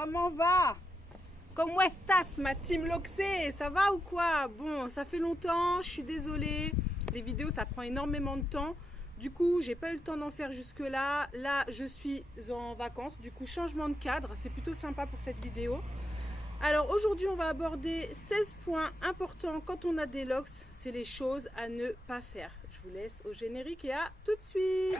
Comment va? Comment estás, ma team Loxé? Ça va ou quoi? Bon, ça fait longtemps, je suis désolée. Les vidéos, ça prend énormément de temps. Du coup, j'ai pas eu le temps d'en faire jusque-là. Là, je suis en vacances. Du coup, changement de cadre. C'est plutôt sympa pour cette vidéo. Alors, aujourd'hui, on va aborder 16 points importants quand on a des locks. C'est les choses à ne pas faire. Je vous laisse au générique et à tout de suite.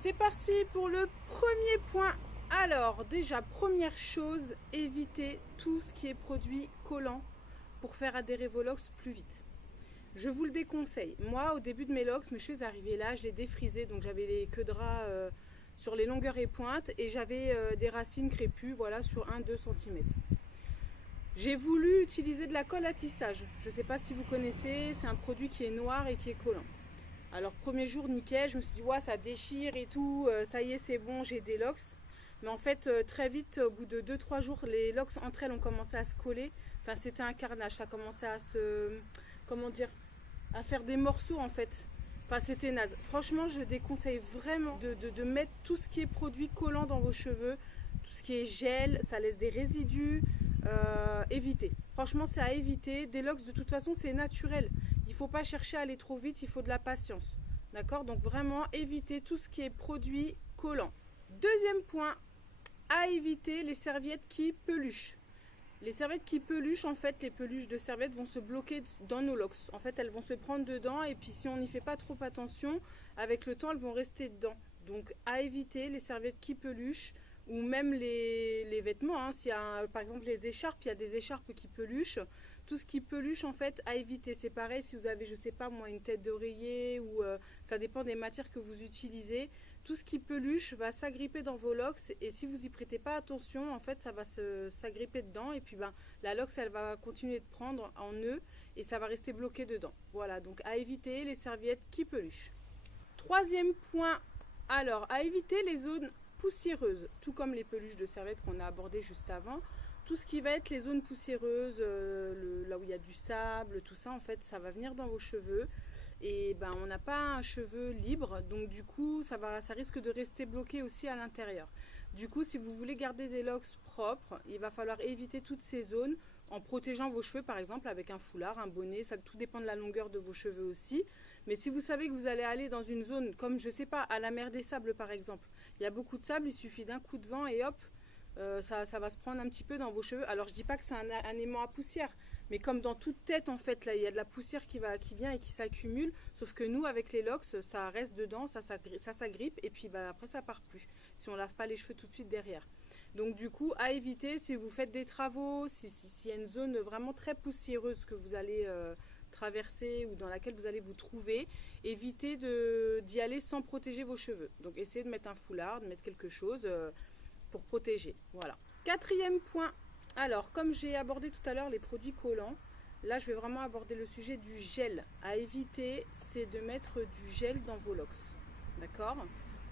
C'est parti pour le premier point. Alors, déjà, première chose, évitez tout ce qui est produit collant pour faire adhérer vos locks plus vite. Je vous le déconseille. Moi, au début de mes locks, mes cheveux arrivaient là, je les défrisais, donc j'avais les queues de ras sur les longueurs et pointes et j'avais des racines crépues, voilà, sur 1-2 cm. J'ai voulu utiliser de la colle à tissage. Je ne sais pas si vous connaissez, c'est un produit qui est noir et qui est collant. Alors premier jour nickel, je me suis dit ouais, ça déchire et tout, ça y est c'est bon, j'ai des locks. Mais en fait très vite, au bout de 2-3 jours, les locks entre elles ont commencé à se coller. Enfin c'était un carnage, ça commençait à se, comment dire, à faire des morceaux en fait. Enfin c'était naze. Franchement je déconseille vraiment de mettre tout ce qui est produit collant dans vos cheveux. Tout ce qui est gel, ça laisse des résidus, évitez. Franchement c'est à éviter. Des locks de toute façon c'est naturel. Il ne faut pas chercher à aller trop vite, il faut de la patience. D'accord? Donc vraiment, évitez tout ce qui est produit collant. Deuxième point, à éviter les serviettes qui peluchent. Les serviettes qui peluchent, en fait, les peluches de serviettes vont se bloquer dans nos locks. En fait, elles vont se prendre dedans et puis si on n'y fait pas trop attention, avec le temps, elles vont rester dedans. Donc à éviter les serviettes qui peluchent ou même les vêtements. Hein. S'il y a, par exemple, les écharpes, il y a des écharpes qui peluchent. Tout ce qui peluche, en fait, à éviter. C'est pareil si vous avez, je sais pas moi, une tête d'oreiller ou ça dépend des matières que vous utilisez. Tout ce qui peluche va s'agripper dans vos locks et si vous y prêtez pas attention, en fait, ça va s'agripper dedans et puis ben, la locks, elle va continuer de prendre en nœud et ça va rester bloqué dedans. Voilà, donc à éviter les serviettes qui peluchent. Troisième point, alors à éviter les zones poussiéreuses, tout comme les peluches de serviettes qu'on a abordées juste avant. Tout ce qui va être les zones poussiéreuses, là où il y a du sable, tout ça, en fait, ça va venir dans vos cheveux. Et ben, on n'a pas un cheveu libre, donc du coup, ça risque de rester bloqué aussi à l'intérieur. Du coup, si vous voulez garder des locks propres, il va falloir éviter toutes ces zones en protégeant vos cheveux, par exemple, avec un foulard, un bonnet. Ça tout dépend de la longueur de vos cheveux aussi. Mais si vous savez que vous allez aller dans une zone comme, je sais pas, à la mer des Sables, par exemple, il y a beaucoup de sable, il suffit d'un coup de vent et hop, ça va se prendre un petit peu dans vos cheveux. Alors je dis pas que c'est un aimant à poussière, mais comme dans toute tête en fait, là il y a de la poussière qui vient et qui s'accumule, sauf que nous avec les locks, ça reste dedans, ça s'agrippe et puis bah, après ça part plus, si on lave pas les cheveux tout de suite derrière. Donc du coup à éviter si vous faites des travaux, s'il y a une zone vraiment très poussiéreuse que vous allez traverser ou dans laquelle vous allez vous trouver, évitez d'y aller sans protéger vos cheveux. Donc essayez de mettre un foulard, de mettre quelque chose pour protéger. Voilà. Quatrième point. Alors, comme j'ai abordé tout à l'heure les produits collants, là je vais vraiment aborder le sujet du gel. À éviter, c'est de mettre du gel dans vos locks. D'accord?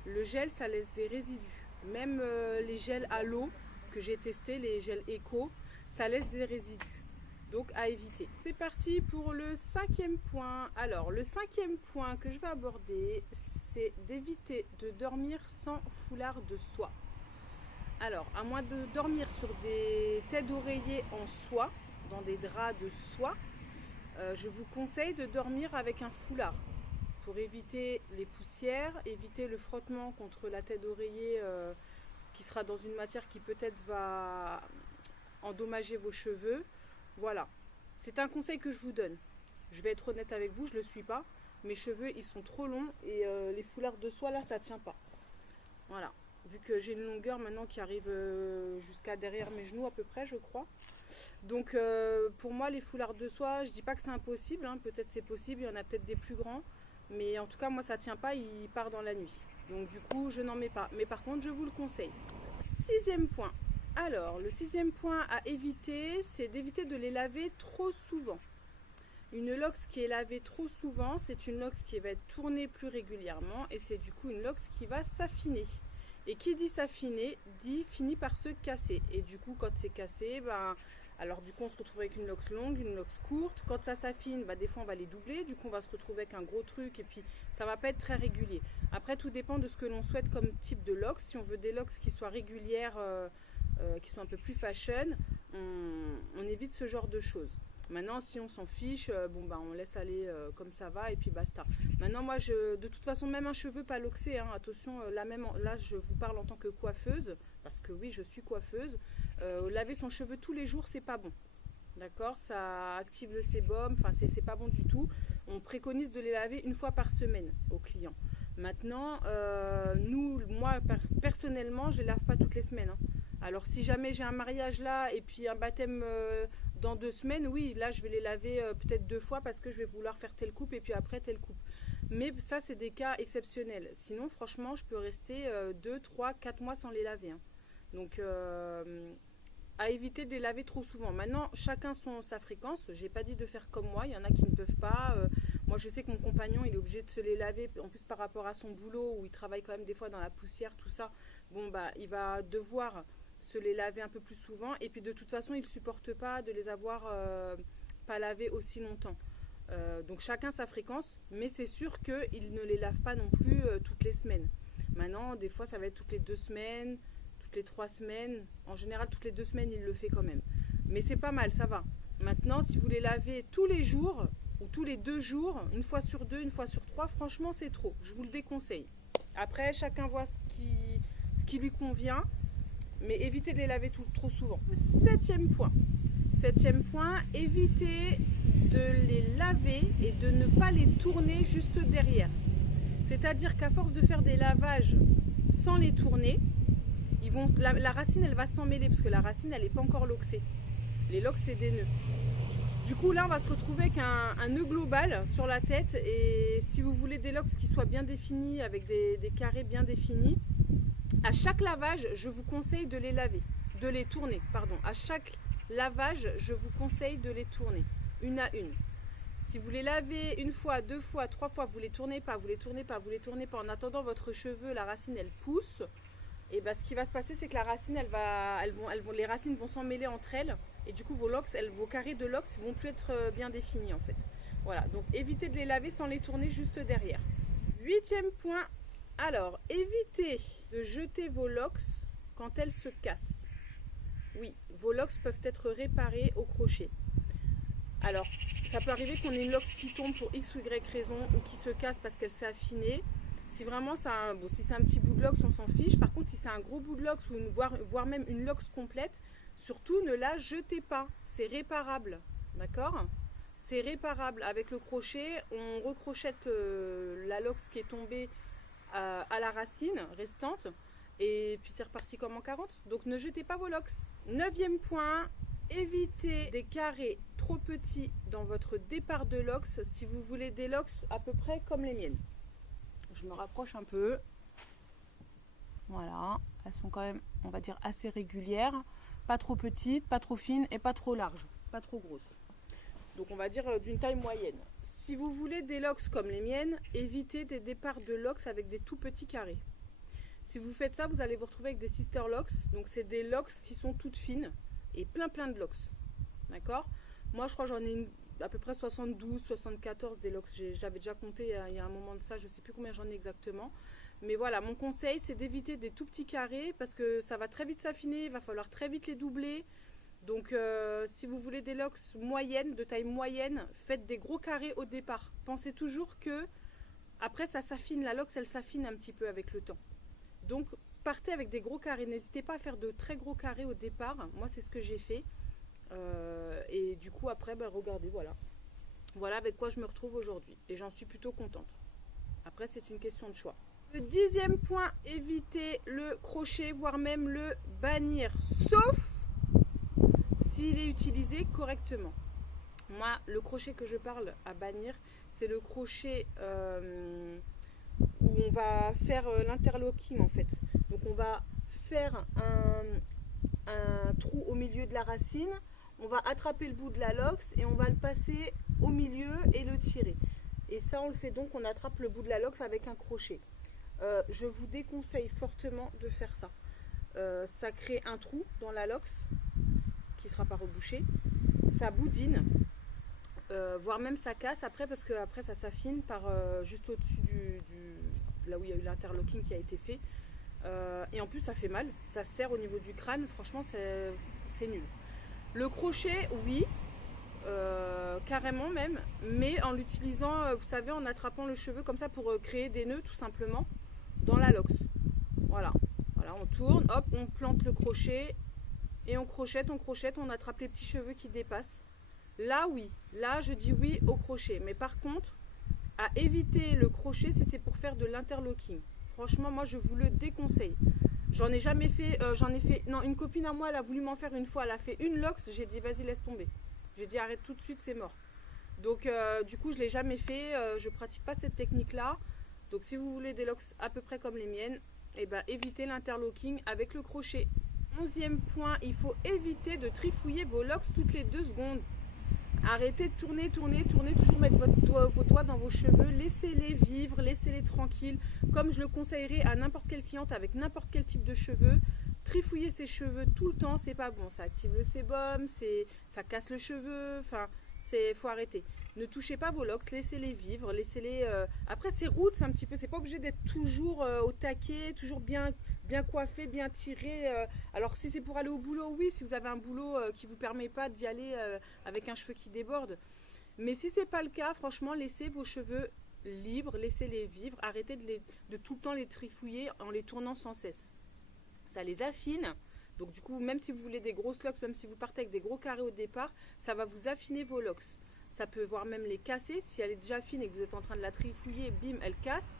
Le gel, ça laisse des résidus. Même les gels à l'eau que j'ai testés, les gels éco, ça laisse des résidus. Donc à éviter. C'est parti pour le cinquième point. Alors, le cinquième point que je vais aborder, c'est d'éviter de dormir sans foulard de soie. Alors, à moins de dormir sur des têtes d'oreiller en soie, dans des draps de soie, je vous conseille de dormir avec un foulard pour éviter les poussières, éviter le frottement contre la tête d'oreiller qui sera dans une matière qui peut-être va endommager vos cheveux. Voilà, c'est un conseil que je vous donne. Je vais être honnête avec vous, je ne le suis pas. Mes cheveux, ils sont trop longs et les foulards de soie, là, ça ne tient pas. Voilà. Vu que j'ai une longueur maintenant qui arrive jusqu'à derrière mes genoux à peu près je crois. Donc pour moi les foulards de soie, je dis pas que c'est impossible, hein, peut-être c'est possible, il y en a peut-être des plus grands. Mais en tout cas moi ça tient pas, il part dans la nuit. Donc du coup je n'en mets pas. Mais par contre je vous le conseille. Sixième point. Alors le sixième point à éviter, c'est d'éviter de les laver trop souvent. Une locks qui est lavée trop souvent, c'est une locks qui va être tournée plus régulièrement et c'est du coup une locks qui va s'affiner. Et qui dit s'affiner, dit finit par se casser. Et du coup, quand c'est cassé, alors du coup, on se retrouve avec une lox longue, une lox courte. Quand ça s'affine, des fois, on va les doubler. Du coup, on va se retrouver avec un gros truc et puis ça va pas être très régulier. Après, tout dépend de ce que l'on souhaite comme type de lox. Si on veut des lox qui soient régulières, qui sont un peu plus fashion, on évite ce genre de choses. Maintenant, si on s'en fiche, on laisse aller comme ça va et puis basta. Maintenant, moi, de toute façon, même un cheveu pas loxé, hein, attention, là, je vous parle en tant que coiffeuse, parce que oui, je suis coiffeuse. Laver son cheveu tous les jours, c'est pas bon. D'accord? Ça active le sébum, enfin, c'est pas bon du tout. On préconise de les laver une fois par semaine aux clients. Maintenant, moi, personnellement, je les lave pas toutes les semaines. Hein. Alors, si jamais j'ai un mariage là et puis un baptême dans 2 semaines, oui, là, je vais les laver peut-être 2 fois parce que je vais vouloir faire telle coupe et puis après telle coupe. Mais ça, c'est des cas exceptionnels. Sinon, franchement, je peux rester 2, 3, 4 mois sans les laver. Hein. Donc, à éviter de les laver trop souvent. Maintenant, chacun sa fréquence. J'ai pas dit de faire comme moi. Il y en a qui ne peuvent pas. Moi, je sais que mon compagnon, il est obligé de se les laver. En plus, par rapport à son boulot, où il travaille quand même des fois dans la poussière, tout ça. Il va devoir se les laver un peu plus souvent. Et puis, de toute façon, il ne supporte pas de les avoir pas lavés aussi longtemps. Donc, chacun sa fréquence. Mais c'est sûr qu'il ne les lave pas non plus toutes les semaines. Maintenant, des fois, ça va être toutes les 2 semaines. Les 3 semaines, en général toutes les 2 semaines il le fait quand même, mais c'est pas mal, ça va. Maintenant, si vous les lavez tous les jours ou tous les 2 jours, une fois sur 2, une fois sur 3, franchement c'est trop, je vous le déconseille. Après, chacun voit ce qui lui convient, mais évitez de les laver trop souvent. Septième point, évitez de les laver et de ne pas les tourner juste derrière. C'est-à-dire qu'à force de faire des lavages sans les tourner, la racine elle va s'en mêler parce que la racine elle n'est pas encore loxée. Les lox c'est des nœuds. Du coup là on va se retrouver avec un nœud global sur la tête, et si vous voulez des lox qui soient bien définis avec des carrés bien définis, à chaque lavage je vous conseille de les tourner. À chaque lavage je vous conseille de les tourner une à une. Si vous les lavez une fois, 2 fois, 3 fois, vous les tournez pas, en attendant votre cheveu, la racine elle pousse. Et ce qui va se passer, c'est que la racine, les racines vont s'emmêler entre elles, et du coup vos carrés de lox vont plus être bien définis en fait. Voilà, donc évitez de les laver sans les tourner juste derrière. 8e point, alors évitez de jeter vos lox quand elles se cassent. Oui, vos lox peuvent être réparés au crochet. Alors, ça peut arriver qu'on ait une lox qui tombe pour X ou Y raison, ou qui se casse parce qu'elle s'est affinée. Si vraiment si c'est un petit bout de lox, on s'en fiche. Par contre, si c'est un gros bout de lox, ou voire même une lox complète, surtout ne la jetez pas. C'est réparable. D'accord? C'est réparable. Avec le crochet, on recrochette la lox qui est tombée à la racine restante. Et puis c'est reparti comme en 40. Donc ne jetez pas vos lox. 9e point, évitez des carrés trop petits dans votre départ de lox si vous voulez des lox à peu près comme les miennes. Je me rapproche un peu. Voilà, elles sont quand même, on va dire, assez régulières. Pas trop petites, pas trop fines et pas trop larges, pas trop grosses. Donc on va dire d'une taille moyenne. Si vous voulez des lox comme les miennes, évitez des départs de lox avec des tout petits carrés. Si vous faites ça, vous allez vous retrouver avec des sister locks. Donc c'est des locks qui sont toutes fines et plein de locks. D'accord? Moi je crois que j'en ai à peu près 72, 74 des locks. J'avais déjà compté il y a un moment de ça, je ne sais plus combien j'en ai exactement. Mais voilà, mon conseil c'est d'éviter des tout petits carrés parce que ça va très vite s'affiner, il va falloir très vite les doubler. Donc si vous voulez des locks moyennes, de taille moyenne, faites des gros carrés au départ. Pensez toujours que après ça s'affine, la lox elle s'affine un petit peu avec le temps. Donc partez avec des gros carrés, n'hésitez pas à faire de très gros carrés au départ. Moi c'est ce que j'ai fait. Et du coup après regardez, voilà avec quoi je me retrouve aujourd'hui et j'en suis plutôt contente. Après c'est une question de choix. Le 10e point, évitez le crochet, voire même le bannir, sauf s'il est utilisé correctement. Moi le crochet que je parle à bannir, c'est le crochet où on va faire l'interlocking en fait. Donc on va faire un trou au milieu de la racine, on va attraper le bout de la lox et on va le passer au milieu et le tirer. Et ça on le fait donc, on attrape le bout de la lox avec un crochet. je vous déconseille fortement de faire ça. Ça crée un trou dans la lox qui ne sera pas rebouché, ça boudine, voire même ça casse après, parce que après ça s'affine par juste au-dessus là où il y a eu l'interlocking qui a été fait, et en plus ça fait mal, ça serre au niveau du crâne, franchement c'est nul. Le crochet, oui, carrément même, mais en l'utilisant, vous savez, en attrapant le cheveu comme ça pour créer des nœuds tout simplement dans la lox. Voilà, on tourne, hop, on plante le crochet et on crochette, on attrape les petits cheveux qui dépassent. Là oui, là je dis oui au crochet, mais par contre, à éviter le crochet si c'est pour faire de l'interlocking. Franchement, moi je vous le déconseille. J'en ai jamais fait, non, une copine à moi, elle a voulu m'en faire une fois, elle a fait une lox, j'ai dit vas-y laisse tomber. J'ai dit arrête tout de suite, c'est mort. Donc du coup je l'ai jamais fait, je pratique pas cette technique là. Donc si vous voulez des locks à peu près comme les miennes, eh ben, évitez l'interlocking avec le crochet. 11e point, il faut éviter de trifouiller vos locks toutes les 2 secondes. Arrêtez de tourner, toujours mettre vos doigts dans vos cheveux, laissez-les vivre, laissez-les tranquilles, comme je le conseillerais à n'importe quelle cliente avec n'importe quel type de cheveux. Trifouiller ses cheveux tout le temps, c'est pas bon, ça active le sébum, ça casse le cheveu, enfin, faut arrêter. Ne touchez pas vos locks, laissez-les vivre, laissez-les... Après, c'est roots un petit peu, c'est pas obligé d'être toujours au taquet, toujours bien coiffé, bien tiré. Alors, si c'est pour aller au boulot, oui, si vous avez un boulot qui vous permet pas d'y aller avec un cheveu qui déborde. Mais si c'est pas le cas, franchement, laissez vos cheveux libres, laissez-les vivre, arrêtez de tout le temps les trifouiller en les tournant sans cesse. Ça les affine, donc du coup même si vous voulez des grosses locks, même si vous partez avec des gros carrés au départ, ça va vous affiner vos locks. Ça peut voire même les casser, si elle est déjà fine et que vous êtes en train de la trifouiller, bim, elle casse,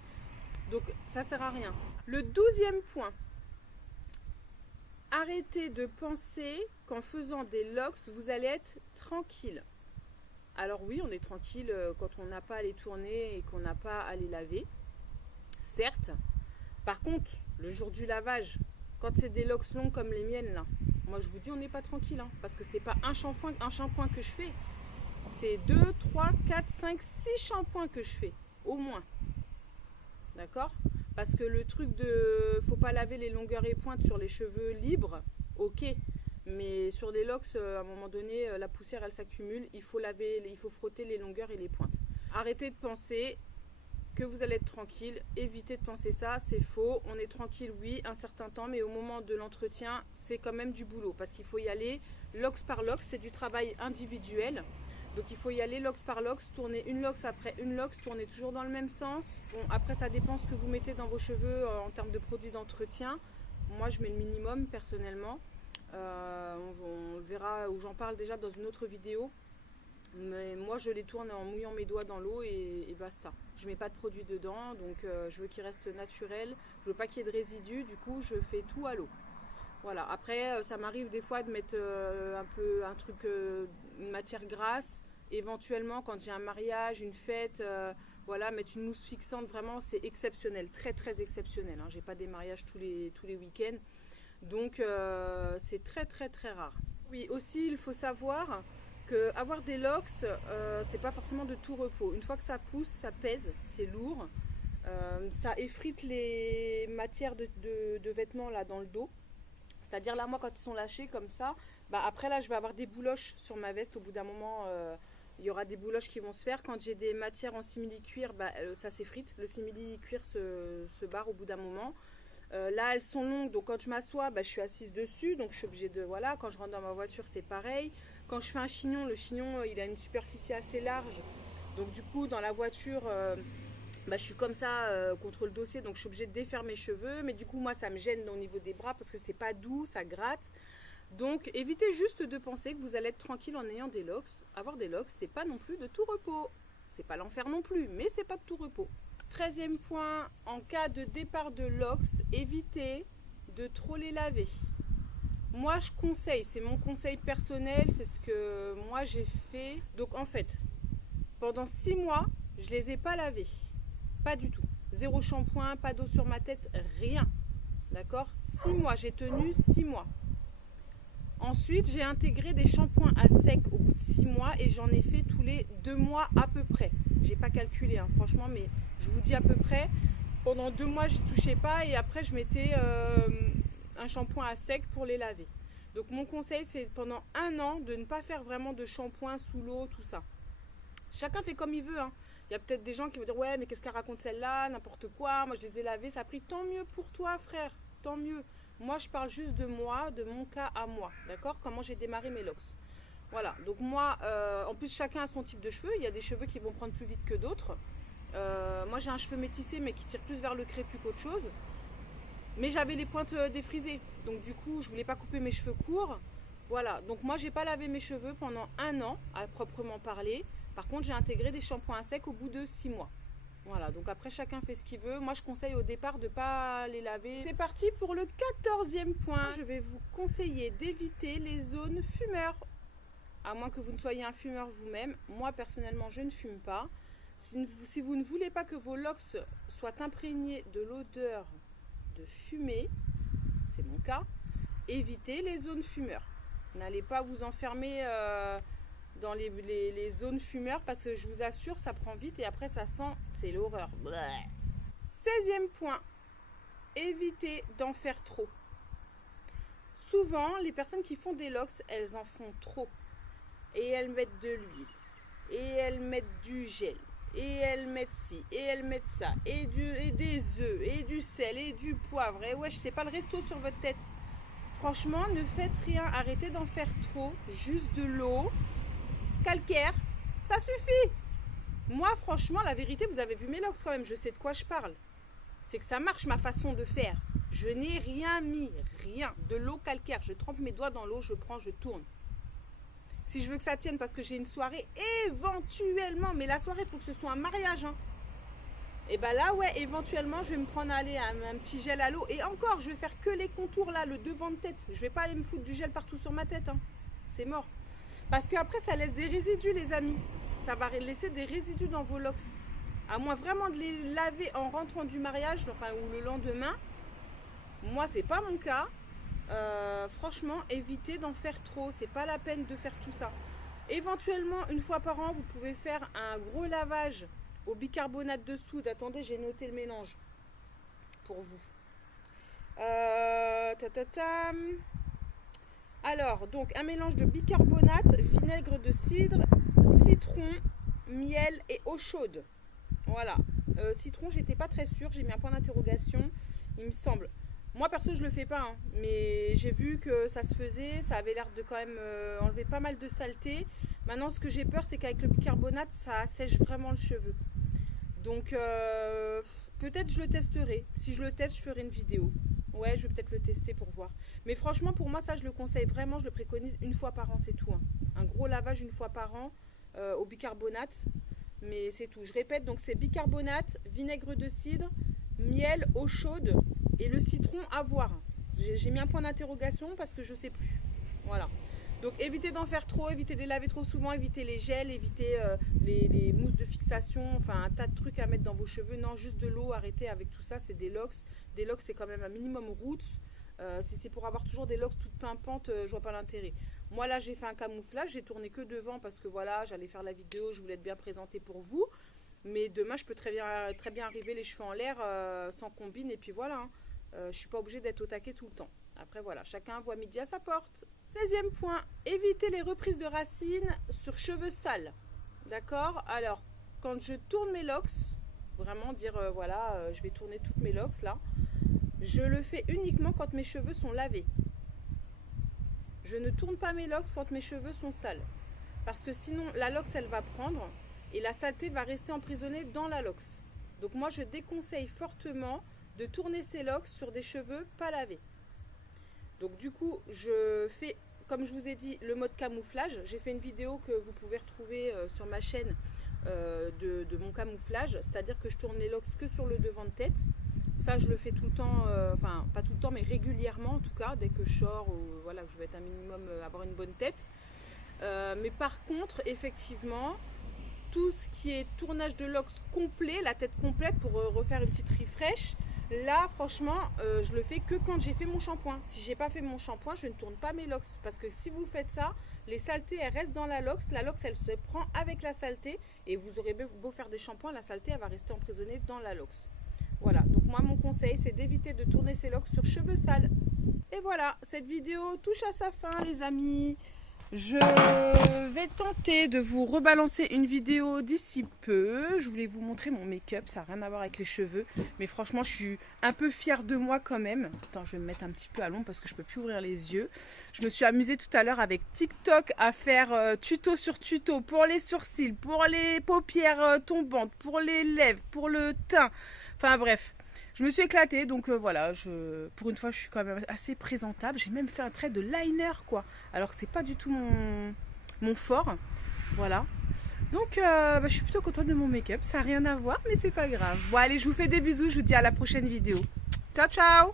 donc ça sert à rien. Le 12e point, arrêtez de penser qu'en faisant des locks, vous allez être tranquille. Alors oui, on est tranquille quand on n'a pas à les tourner et qu'on n'a pas à les laver, certes. Par contre, le jour du lavage, quand c'est des locks longs comme les miennes là, moi je vous dis on n'est pas tranquille, hein, parce que c'est pas un shampoing que je fais, c'est 2, 3, 4, 5, 6 shampoings que je fais, au moins. D'accord? Parce que le truc de faut pas laver les longueurs et pointes sur les cheveux libres, ok, mais sur les locks, à un moment donné, la poussière elle s'accumule, il faut laver, il faut frotter les longueurs et les pointes. Arrêtez de penser que vous allez être tranquille, évitez de penser ça, c'est faux. On est tranquille, oui, un certain temps, mais au moment de l'entretien, c'est quand même du boulot parce qu'il faut y aller locks par locks, c'est du travail individuel. Donc il faut y aller locks par locks, tourner une locks après une locks, tourner toujours dans le même sens. Bon, après ça dépend ce que vous mettez dans vos cheveux en termes de produits d'entretien. Moi je mets le minimum personnellement. On verra où j'en parle déjà dans une autre vidéo. Mais moi je les tourne en mouillant mes doigts dans l'eau et basta. Je mets pas de produit dedans, donc je veux qu'il reste naturel. Je veux pas qu'il y ait de résidus, du coup je fais tout à l'eau. Voilà. Après ça m'arrive des fois de mettre un truc, une matière grasse. Éventuellement quand j'ai un mariage, une fête, voilà, mettre une mousse fixante, vraiment c'est exceptionnel, très très exceptionnel. Hein. J'ai pas des mariages tous les week-ends, donc c'est très très très rare. Oui, aussi il faut savoir que avoir des locks, c'est pas forcément de tout repos. Une fois que ça pousse, ça pèse, c'est lourd, ça effrite les matières de vêtements là dans le dos. C'est-à-dire là, moi, quand ils sont lâchés comme ça, bah, après là, je vais avoir des bouloches sur ma veste. Au bout d'un moment, il y aura des bouloches qui vont se faire. Quand j'ai des matières en simili-cuir, bah, ça s'effrite. Le simili-cuir se barre au bout d'un moment. Là, elles sont longues, donc quand je m'assois, bah, je suis assise dessus, donc je suis obligée de... Voilà, quand je rentre dans ma voiture, c'est pareil. Quand je fais un chignon, le chignon, il a une superficie assez large. Donc du coup, dans la voiture, bah, je suis comme ça contre le dossier, donc je suis obligée de défaire mes cheveux. Mais du coup, moi, ça me gêne au niveau des bras parce que c'est pas doux, ça gratte. Donc évitez juste de penser que vous allez être tranquille en ayant des locks. Avoir des locks, c'est pas non plus de tout repos. C'est pas l'enfer non plus, mais c'est pas de tout repos. 13e point, en cas de départ de locks, évitez de trop les laver. Moi je conseille, c'est mon conseil personnel, c'est ce que moi j'ai fait. Donc en fait, pendant 6 mois, je les ai pas lavés. Pas du tout. Zéro shampoing, pas d'eau sur ma tête, rien. D'accord? 6 mois, j'ai tenu 6 mois. Ensuite, j'ai intégré des shampoings à sec au bout de 6 mois et j'en ai fait tous les 2 mois à peu près. J'ai pas calculé, hein, franchement, mais je vous dis à peu près. Pendant 2 mois, j'y touchais pas et après, je mettais un shampoing à sec pour les laver. Donc mon conseil, c'est pendant 1 an de ne pas faire vraiment de shampoing sous l'eau, tout ça. Chacun fait comme il veut, hein. Il y a peut-être des gens qui vont dire ouais mais qu'est-ce qu'elle raconte celle-là, n'importe quoi, moi je les ai lavés, ça a pris, tant mieux pour toi frère, tant mieux. Moi je parle juste de moi, de mon cas à moi, d'accord, comment j'ai démarré mes locks. Voilà, donc moi, en plus chacun a son type de cheveux, il y a des cheveux qui vont prendre plus vite que d'autres. Moi j'ai un cheveu métissé mais qui tire plus vers le crépus qu'autre chose. Mais j'avais les pointes défrisées, donc du coup je voulais pas couper mes cheveux courts. Voilà, donc moi j'ai pas lavé mes cheveux pendant 1 an à proprement parler. Par contre j'ai intégré des shampoings à sec au bout de 6 mois. Voilà, donc après chacun fait ce qu'il veut. Moi je conseille au départ de ne pas les laver. C'est parti pour le 14e point. Je vais vous conseiller d'éviter les zones fumeurs. À moins que vous ne soyez un fumeur vous-même. Moi personnellement je ne fume pas. Si vous ne voulez pas que vos locks soient imprégnés de l'odeur de fumée, c'est mon cas, évitez les zones fumeurs. N'allez pas vous enfermer dans les zones fumeurs parce que je vous assure ça prend vite et après ça sent, c'est l'horreur. 16e point, évitez d'en faire trop. Souvent les personnes qui font des locks, elles en font trop et elles mettent de l'huile et elles mettent du gel et elles mettent ci et elles mettent ça et des œufs et du sel et du poivre et ouais, je sais pas le resto sur votre tête. Franchement, ne faites rien, arrêtez d'en faire trop, juste de l'eau, calcaire, ça suffit. Moi, franchement, la vérité, vous avez vu mes locks quand même, je sais de quoi je parle. C'est que ça marche ma façon de faire. Je n'ai rien mis, rien, de l'eau calcaire. Je trempe mes doigts dans l'eau, je prends, je tourne. Si je veux que ça tienne parce que j'ai une soirée, éventuellement, mais la soirée, il faut que ce soit un mariage, hein. Et bah là ouais, éventuellement je vais me prendre un petit gel à l'eau et encore je vais faire que les contours là, le devant de tête. Je vais pas aller me foutre du gel partout sur ma tête, hein. C'est mort. Parce que après ça laisse des résidus les amis. Ça va laisser des résidus dans vos locks. À moins vraiment de les laver en rentrant du mariage, enfin ou le lendemain. Moi c'est pas mon cas. Franchement évitez d'en faire trop. C'est pas la peine de faire tout ça. Éventuellement une fois par an vous pouvez faire un gros lavage au bicarbonate de soude. Attendez, j'ai noté le mélange pour vous. Alors, donc un mélange de bicarbonate, vinaigre de cidre, citron, miel et eau chaude. Voilà. Citron, j'étais pas très sûre, j'ai mis un point d'interrogation, il me semble. Moi perso, je le fais pas, hein, mais j'ai vu que ça se faisait, ça avait l'air de quand même enlever pas mal de saleté. Maintenant, ce que j'ai peur, c'est qu'avec le bicarbonate, ça assèche vraiment le cheveu. Donc peut-être je le testerai. Si je le teste, je ferai une vidéo. Ouais, je vais peut-être le tester pour voir. Mais franchement, pour moi, ça, je le conseille vraiment. Je le préconise une fois par an, c'est tout, hein. Un gros lavage une fois par an au bicarbonate. Mais c'est tout. Je répète, donc c'est bicarbonate, vinaigre de cidre, miel, eau chaude et le citron à voir. J'ai mis un point d'interrogation parce que je ne sais plus. Voilà. Donc évitez d'en faire trop, évitez de les laver trop souvent, évitez les gels, évitez les mousses de fixation, enfin un tas de trucs à mettre dans vos cheveux. Non, juste de l'eau, arrêtez avec tout ça, c'est des locks. Des locks, c'est quand même un minimum roots. Si c'est pour avoir toujours des locks toutes pimpantes, je vois pas l'intérêt. Moi là, j'ai fait un camouflage, j'ai tourné que devant parce que voilà, j'allais faire la vidéo, je voulais être bien présentée pour vous. Mais demain, je peux très bien arriver les cheveux en l'air sans combine et puis voilà, hein. Je suis pas obligée d'être au taquet tout le temps. Après voilà, chacun voit midi à sa porte. 16e point, évitez les reprises de racines sur cheveux sales. D'accord? Alors, quand je tourne mes locks, vraiment dire voilà, je vais tourner toutes mes locks là, je le fais uniquement quand mes cheveux sont lavés. Je ne tourne pas mes locks quand mes cheveux sont sales. Parce que sinon, la locks, elle va prendre et la saleté va rester emprisonnée dans la locks. Donc moi, je déconseille fortement de tourner ces locks sur des cheveux pas lavés. Donc du coup, je fais, comme je vous ai dit, le mode camouflage. J'ai fait une vidéo que vous pouvez retrouver sur ma chaîne de mon camouflage. C'est-à-dire que je tourne les locks que sur le devant de tête. Ça, je le fais tout le temps, enfin pas tout le temps, mais régulièrement en tout cas, dès que je sors ou voilà, que je vais être un minimum, avoir une bonne tête. Mais par contre, effectivement, tout ce qui est tournage de locks complet, la tête complète pour refaire une petite refresh, là franchement je le fais que quand j'ai fait mon shampoing. Si j'ai pas fait mon shampoing, je ne tourne pas mes locks parce que si vous faites ça, les saletés elles restent dans la locks elle se prend avec la saleté et vous aurez beau faire des shampoings, la saleté elle va rester emprisonnée dans la locks. Voilà, donc moi mon conseil c'est d'éviter de tourner ses locks sur cheveux sales. Et voilà, cette vidéo touche à sa fin les amis. Je vais tenter de vous rebalancer une vidéo d'ici peu. Je voulais vous montrer mon make-up, ça n'a rien à voir avec les cheveux. Mais franchement, je suis un peu fière de moi quand même. Attends, je vais me mettre un petit peu à l'ombre parce que je ne peux plus ouvrir les yeux. Je me suis amusée tout à l'heure avec TikTok à faire tuto sur tuto pour les sourcils, pour les paupières tombantes, pour les lèvres, pour le teint. Enfin bref. Je me suis éclatée, donc voilà, pour une fois, je suis quand même assez présentable. J'ai même fait un trait de liner, quoi. Alors que c'est pas du tout mon fort. Voilà. Donc, je suis plutôt contente de mon make-up. Ça n'a rien à voir, mais c'est pas grave. Bon, allez, je vous fais des bisous. Je vous dis à la prochaine vidéo. Ciao, ciao!